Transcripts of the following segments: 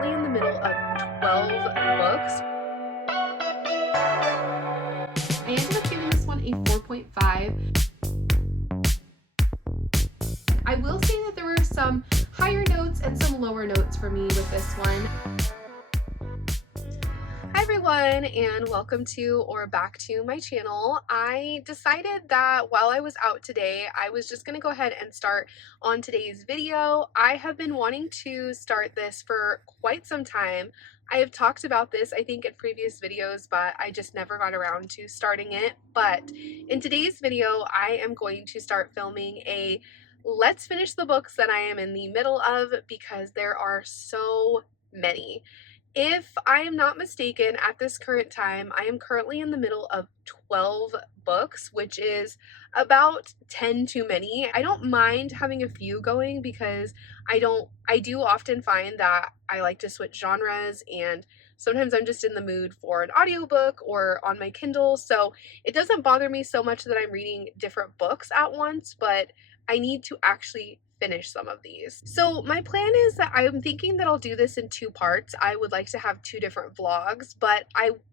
currently in the middle of 12 books. I ended up giving this one a 4.5. I will say that there were some higher notes and some lower notes for me with this one. Hi everyone, and welcome to or back to my channel. I decided that while I was out today, I was just going to go ahead and start on today's video. I have been wanting to start this for quite some time. I have talked about this, I think, in previous videos, but I just never got around to starting it. But in today's video, I am going to start filming a let's finish the books that I am in the middle of because there are so many. If I am not mistaken, at this current time, I am currently in the middle of 12 books, which is about 10 too many. I don't mind having a few going because I do often find that I like to switch genres, and sometimes I'm just in the mood for an audiobook or on my Kindle. So it doesn't bother me so much that I'm reading different books at once, but I need to actually finish some of these. So my plan is that I'm thinking that I'll do this in two parts. I would like to have two different vlogs, but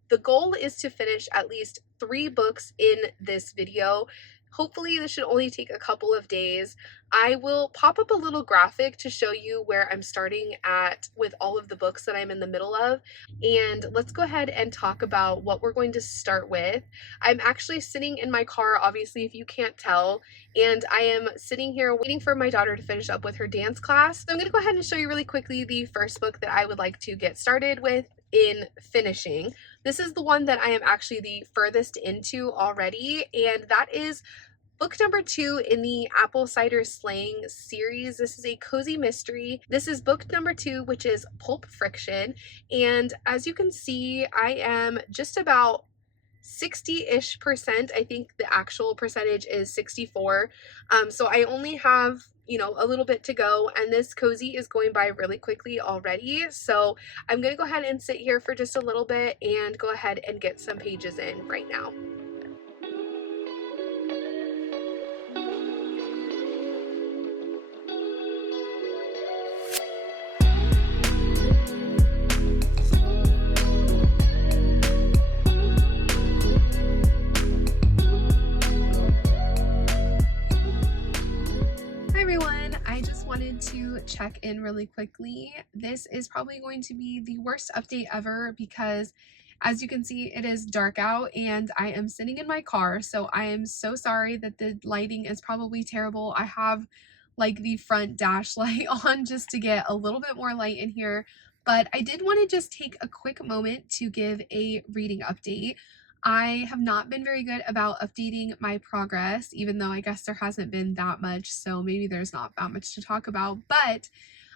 the goal is to finish at least 3 books in this video. Hopefully this should only take a couple of days. I will pop up a little graphic to show you where I'm starting at with all of the books that I'm in the middle of. And let's go ahead and talk about what we're going to start with. I'm actually sitting in my car, obviously, if you can't tell, and I am sitting here waiting for my daughter to finish up with her dance class. So I'm going to go ahead and show you really quickly the first book that I would like to get started with in finishing. This is the one that I am actually the furthest into already, and that is book number 2 in the Apple Cider Slaying series. This is a cozy mystery. This is book number 2, which is Pulp Friction. And as you can see, I am just about 60-ish%. I think the actual percentage is 64. So I only have, a little bit to go, and this cozy is going by really quickly already. So I'm going to go ahead and sit here for just a little bit and go ahead and get some pages in right now. To check in really quickly. This is probably going to be the worst update ever because as you can see, it is dark out and I am sitting in my car, so I am so sorry that the lighting is probably terrible. I have like the front dash light on just to get a little bit more light in here, but I did want to just take a quick moment to give a reading update. I have not been very good about updating my progress, even though I guess there hasn't been that much, so maybe there's not that much to talk about, but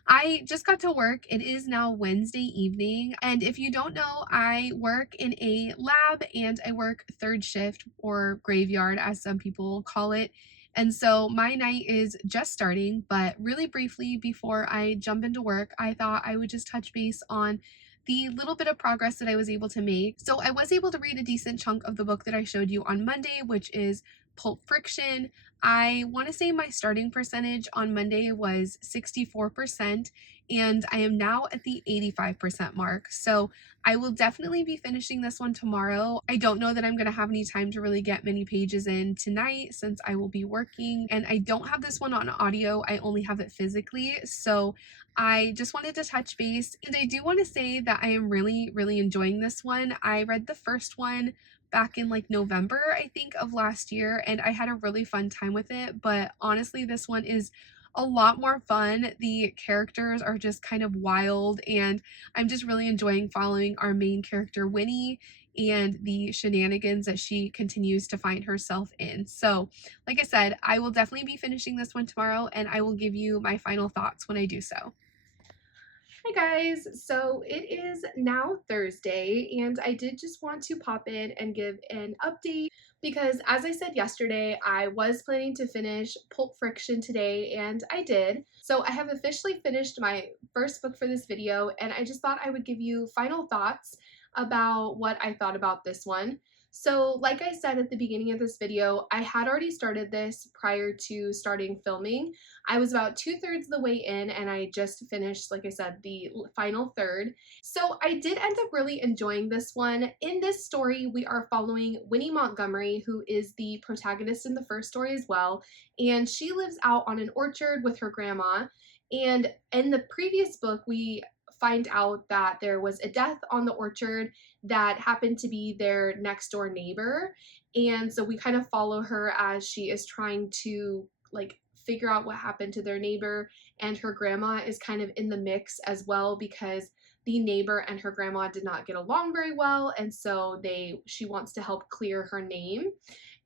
I just got to work. It is now Wednesday evening, and if you don't know, I work in a lab and I work third shift, or graveyard as some people call it. And so my night is just starting, but really briefly before I jump into work, I thought I would just touch base on the little bit of progress that I was able to make. So I was able to read a decent chunk of the book that I showed you on Monday, which is Pulp Friction. I want to say my starting percentage on Monday was 64%, and I am now at the 85% mark. So I will definitely be finishing this one tomorrow. I don't know that I'm going to have any time to really get many pages in tonight since I will be working, and I don't have this one on audio. I only have it physically. So I just wanted to touch base, and I do want to say that I am really, really enjoying this one. I read the first one back in like November, I think, of last year, and I had a really fun time with it, but honestly, this one is a lot more fun. The characters are just kind of wild, and I'm just really enjoying following our main character, Winnie, and the shenanigans that she continues to find herself in. So, like I said, I will definitely be finishing this one tomorrow, and I will give you my final thoughts when I do so. Hi guys, so it is now Thursday, and I did just want to pop in and give an update because, as I said yesterday, I was planning to finish Pulp Friction today, and I did. So I have officially finished my first book for this video, and I just thought I would give you final thoughts about what I thought about this one. So like I said at the beginning of this video, I had already started this prior to starting filming. I was about 2/3 of the way in and I just finished, like I said, the final third. So I did end up really enjoying this one. In this story, we are following Winnie Montgomery, who is the protagonist in the first story as well, and she lives out on an orchard with her grandma. And in the previous book, we find out that there was a death on the orchard that happened to be their next door neighbor. And so we kind of follow her as she is trying to like figure out what happened to their neighbor, and her grandma is kind of in the mix as well because the neighbor and her grandma did not get along very well, and so she wants to help clear her name.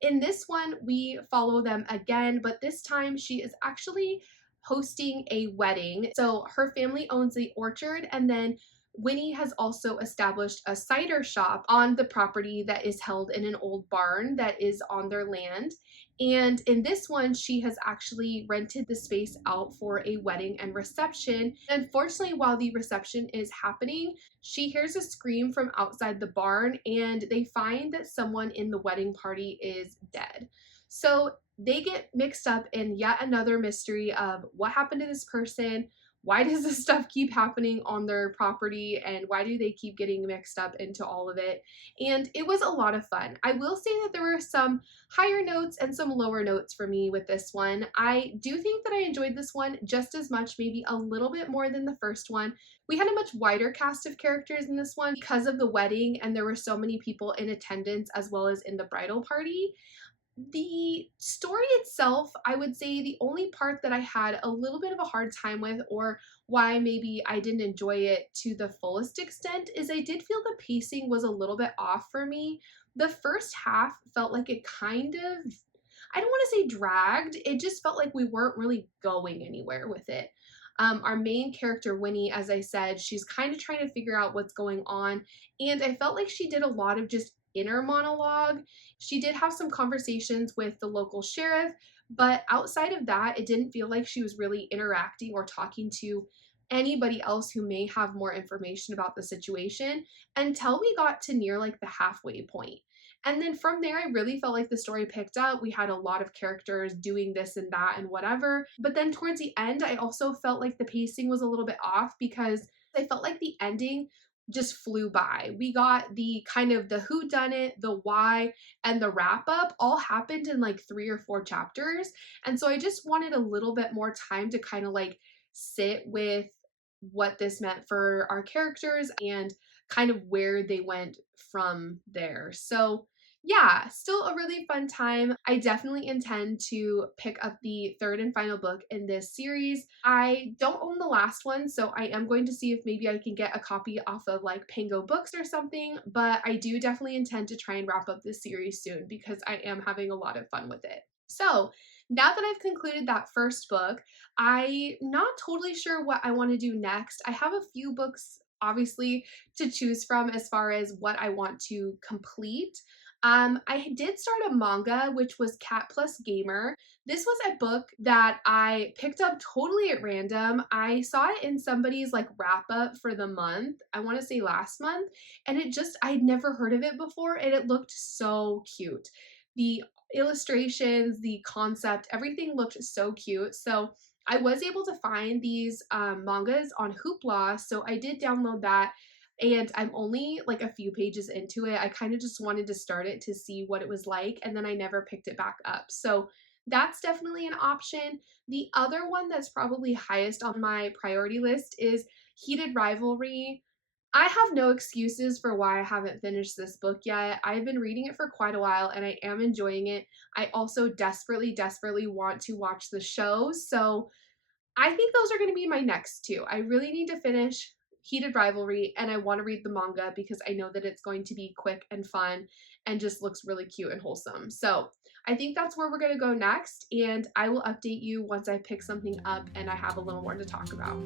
In this one, we follow them again, but this time she is actually hosting a wedding. So her family owns the orchard, and then Winnie has also established a cider shop on the property that is held in an old barn that is on their land. And in this one, she has actually rented the space out for a wedding and reception. Unfortunately, while the reception is happening, she hears a scream from outside the barn, and they find that someone in the wedding party is dead. So they get mixed up in yet another mystery of what happened to this person, why does this stuff keep happening on their property, and why do they keep getting mixed up into all of it. And it was a lot of fun. I will say that there were some higher notes and some lower notes for me with this one. I do think that I enjoyed this one just as much, maybe a little bit more than the first one. We had a much wider cast of characters in this one because of the wedding, and there were so many people in attendance as well as in the bridal party. The story itself, I would say the only part that I had a little bit of a hard time with, or why maybe I didn't enjoy it to the fullest extent, is I did feel the pacing was a little bit off for me. The first half felt like it kind of, I don't want to say dragged, it just felt like we weren't really going anywhere with it. Our main character, Winnie, as I said, she's kind of trying to figure out what's going on, and I felt like she did a lot of just inner monologue. She did have some conversations with the local sheriff, but outside of that, it didn't feel like she was really interacting or talking to anybody else who may have more information about the situation until we got to near like the halfway point. And then from there, I really felt like the story picked up. We had a lot of characters doing this and that and whatever. But then towards the end, I also felt like the pacing was a little bit off because I felt like the ending just flew by. We got the kind of the who done it, the why, and the wrap up all happened in like 3 or 4 chapters. And so I just wanted a little bit more time to kind of like sit with what this meant for our characters and kind of where they went from there. So yeah, still a really fun time. I definitely intend to pick up the third and final book in this series. I don't own the last one, so I am going to see if maybe I can get a copy off of like Pango Books or something, but I do definitely intend to try and wrap up this series soon because I am having a lot of fun with it. So now that I've concluded that first book, I'm not totally sure what I want to do next. I have a few books obviously to choose from as far as what I want to complete. I did start a manga, which was Cat Plus Gamer. This was a book that I picked up totally at random. I saw it in somebody's like wrap up for the month, I want to say last month, and I'd never heard of it before, and it looked so cute. The illustrations, the concept, everything looked so cute. So I was able to find these mangas on Hoopla, so I did download that, and I'm only like a few pages into it. I kind of just wanted to start it to see what it was like, and then I never picked it back up. So that's definitely an option. The other one that's probably highest on my priority list is Heated Rivalry. I have no excuses for why I haven't finished this book yet. I've been reading it for quite a while and I am enjoying it. I also desperately, desperately want to watch the show. So I think those are going to be my next two. I really need to finish Heated Rivalry and I want to read the manga because I know that it's going to be quick and fun and just looks really cute and wholesome. So I think that's where we're going to go next, and I will update you once I pick something up and I have a little more to talk about.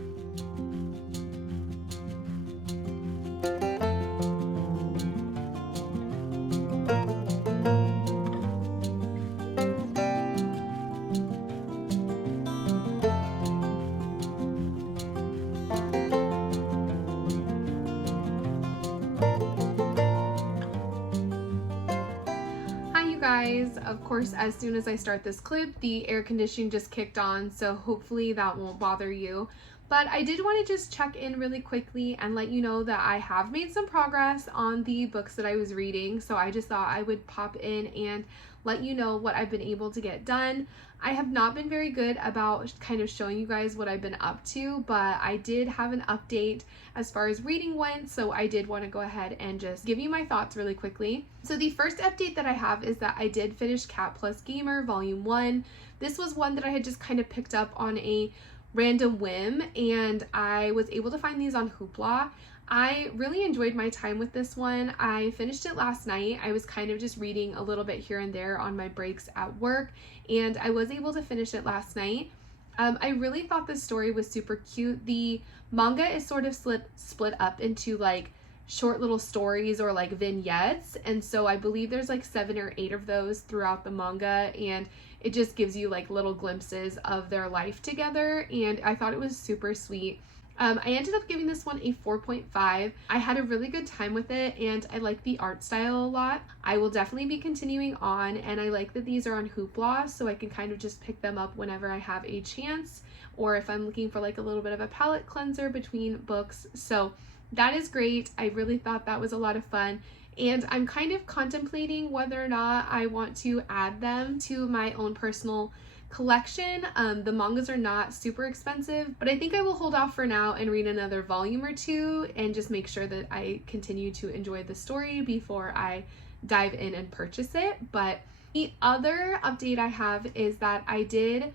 guys. Of course, as soon as I start this clip, the air conditioning just kicked on, so hopefully that won't bother you. But I did want to just check in really quickly and let you know that I have made some progress on the books that I was reading, so I just thought I would pop in and let you know what I've been able to get done. I have not been very good about kind of showing you guys what I've been up to, but I did have an update as far as reading went, so I did want to go ahead and just give you my thoughts really quickly. So the first update that I have is that I did finish Cat Plus Gamer Volume 1. This was one that I had just kind of picked up on a random whim, and I was able to find these on Hoopla. I really enjoyed my time with this one. I finished it last night. I was kind of just reading a little bit here and there on my breaks at work, and I was able to finish it last night. I really thought this story was super cute. The manga is sort of split up into like short little stories or like vignettes, and so I believe there's like 7 or 8 of those throughout the manga, and it just gives you like little glimpses of their life together, and I thought it was super sweet. I ended up giving this one a 4.5. I had a really good time with it, and I like the art style a lot. I will definitely be continuing on, and I like that these are on Hoopla, so I can kind of just pick them up whenever I have a chance, or if I'm looking for like a little bit of a palette cleanser between books. So that is great. I really thought that was a lot of fun, and I'm kind of contemplating whether or not I want to add them to my own personal collection. The mangas are not super expensive, but I think I will hold off for now and read another volume or two and just make sure that I continue to enjoy the story before I dive in and purchase it. But the other update I have is that I did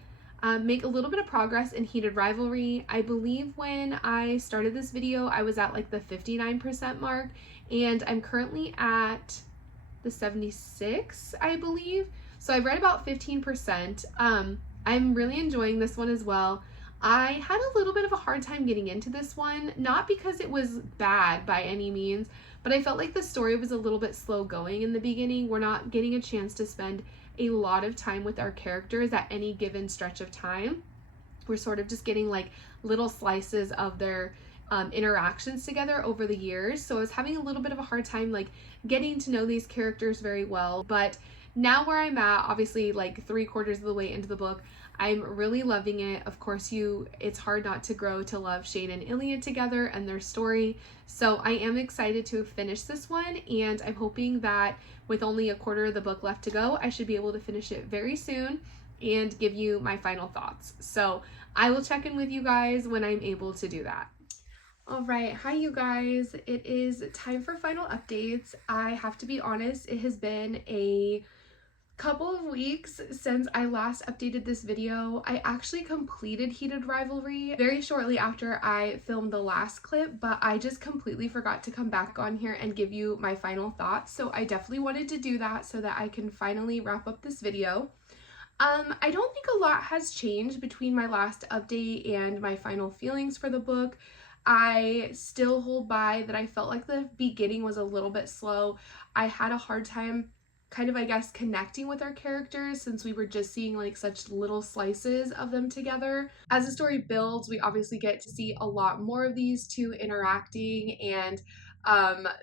make a little bit of progress in Heated Rivalry. I believe when I started this video, I was at like the 59% mark, and I'm currently at the 76, I believe. So I've read about 15%. I'm really enjoying this one as well. I had a little bit of a hard time getting into this one, not because it was bad by any means, but I felt like the story was a little bit slow going in the beginning. We're not getting a chance to spend a lot of time with our characters at any given stretch of time. We're sort of just getting like little slices of their interactions together over the years. So I was having a little bit of a hard time like getting to know these characters very well. But now where I'm at, obviously like 3/4 of the way into the book, I'm really loving it. Of course, it's hard not to grow to love Shane and Iliad together and their story. So I am excited to finish this one, and I'm hoping that with only 1/4 of the book left to go, I should be able to finish it very soon and give you my final thoughts. So I will check in with you guys when I'm able to do that. All right, hi you guys. It is time for final updates. I have to be honest, it has been a couple of weeks since I last updated this video. I actually completed Heated Rivalry very shortly after I filmed the last clip, but I just completely forgot to come back on here and give you my final thoughts. So I definitely wanted to do that so that I can finally wrap up this video. I don't think a lot has changed between my last update and my final feelings for the book. I still hold by that I felt like the beginning was a little bit slow. I had a hard time kind of, I guess, connecting with our characters since we were just seeing like such little slices of them together. As the story builds, we obviously get to see a lot more of these two interacting, and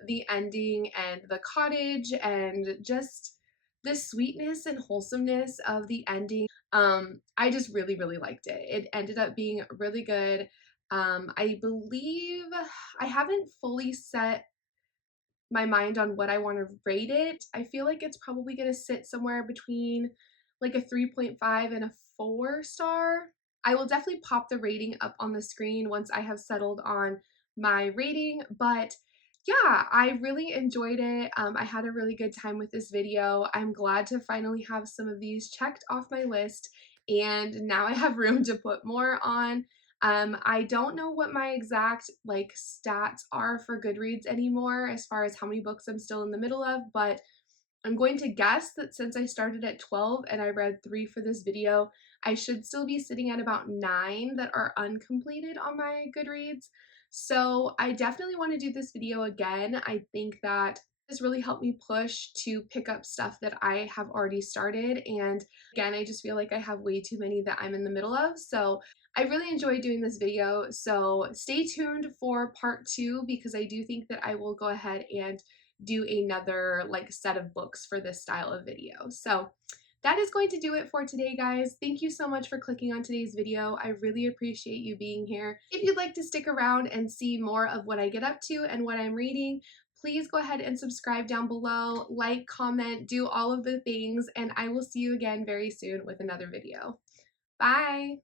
the ending and the cottage and just the sweetness and wholesomeness of the ending. I just really, really liked it. It ended up being really good. I believe I haven't fully set my mind on what I want to rate it. I feel like it's probably going to sit somewhere between like a 3.5 and a 4 star. I will definitely pop the rating up on the screen once I have settled on my rating, but yeah, I really enjoyed it. I had a really good time with this video. I'm glad to finally have some of these checked off my list, and now I have room to put more on. I don't know what my exact like stats are for Goodreads anymore as far as how many books I'm still in the middle of, but I'm going to guess that since I started at 12 and I read 3 for this video, I should still be sitting at about 9 that are uncompleted on my Goodreads. So I definitely want to do this video again. I think that this really helped me push to pick up stuff that I have already started. And again, I just feel like I have way too many that I'm in the middle of. So I really enjoyed doing this video. So stay tuned for part 2, because I do think that I will go ahead and do another like set of books for this style of video. So that is going to do it for today, guys. Thank you so much for clicking on today's video. I really appreciate you being here. If you'd like to stick around and see more of what I get up to and what I'm reading, please go ahead and subscribe down below, like, comment, do all of the things, and I will see you again very soon with another video. Bye!